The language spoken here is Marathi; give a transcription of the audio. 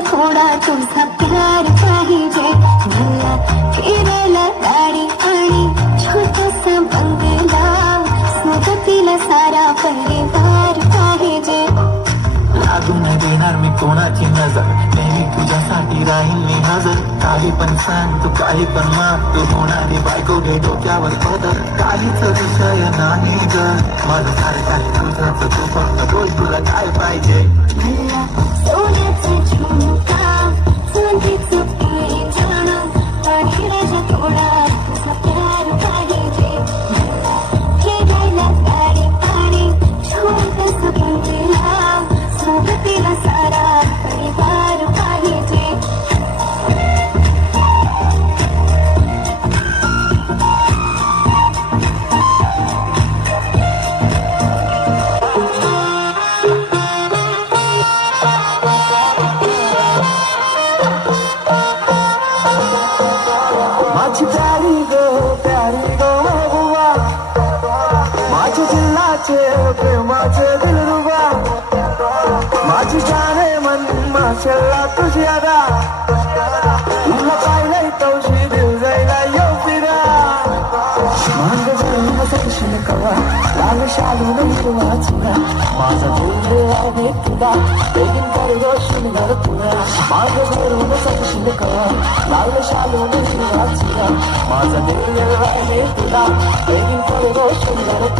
थोडा तुझा प्यार पाहिजे. मला फिरायला गाडी आणि छोटासा बंगला. सोबतीला सारा परिवार पाहिजे. लागू नाही देणार मी कोणाची नजर. नेहमी तुझ्यासाठी राहील मी हजर. काही पण सांग तू काही पण मान तू होणारी बायको घे डोक्यावर पदर. काहीच विषय नाही ग. माझं सारं काही तुझंच तू फक्त बोल तुला काय पाहिजे? 마치 다리고 다리고 와. 마치 질라체 배마체 들루바 마치 자네만 마샬라 뜻이하다. yola çıkar. Mağaza bulundular bir dudak Benim karıyor şimdi garip dudak Mağaza bulundu sakın şimdi kalan Larla şarlı onu yola çıkar Mağaza bulundular bir dudak Benim karıyor şimdi garip